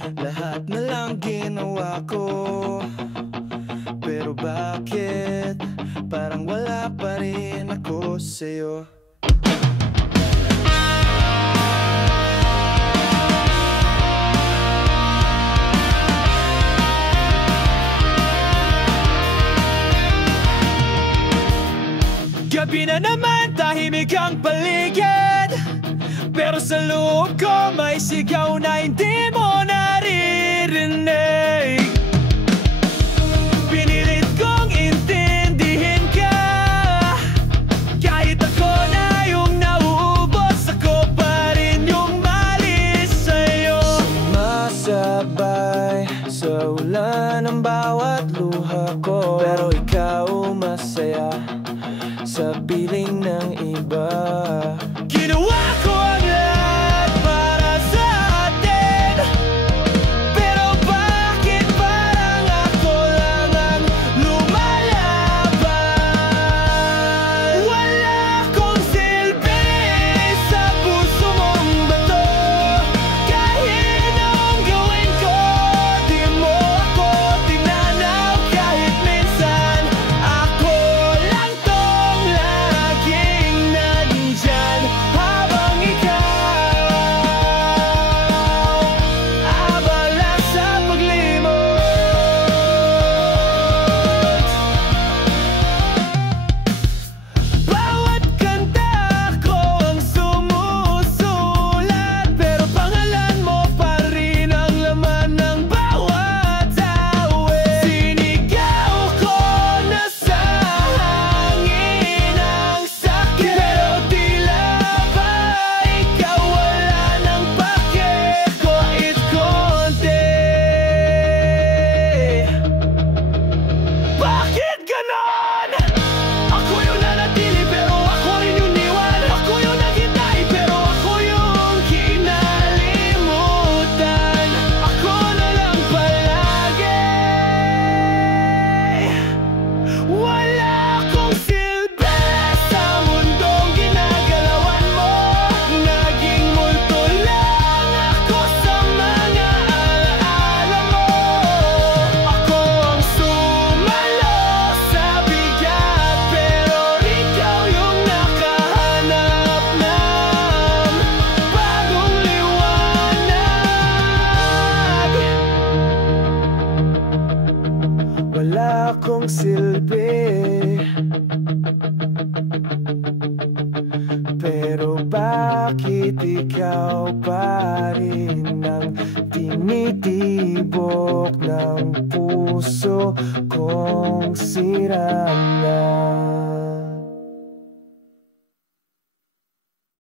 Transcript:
Lahat na lang ginawa ko, pero bakit parang wala pa rin ako sa'yo? Gabi na naman, tahimik ang paligid, pero sa loob ko may sigaw na hindi mo naririnig. Pinilit kong intindihin ka, kahit ako na yung nauubos, ako pa rin yung mali sa'yo. Sumasabay sa ulan ang bawat luha ko, pero ikaw masaya sa piling ng iba. Ginawa ko ang lahat para sa atin, pero bakit parang ako lang ang lumalaban? Wala akong silbi sa puso mong bato, kahit anong gawin ko, di mo ako tinanaw. Kahit minsan ako lang tong laging nandyan, habang ikaw abala sa paglimot. Bawat kanta ko ang sumusulat, pero pangalan mo pa rin ang laman ng bawat awit. Sinigaw ko na sa hangin ang sakit, pero tila ba ikaw wala nang pake kahit konti. Bakit ganon? Ako yung nanatili, pero ako rin yung niwan. Ako yung naghintay, pero ako yung kinalimutan. Ako na lang palagi. Wala akong silbi sa mundong ginagalawan mo. Naging multo lang ako sa mga alaala mo. Ako ang sumalo sa bigat, pero ikaw yung nakahanap ng bagong liwanag. Wala akong silbi, pero bakit ikaw pa rin ang tinitibok ng puso kong sira na?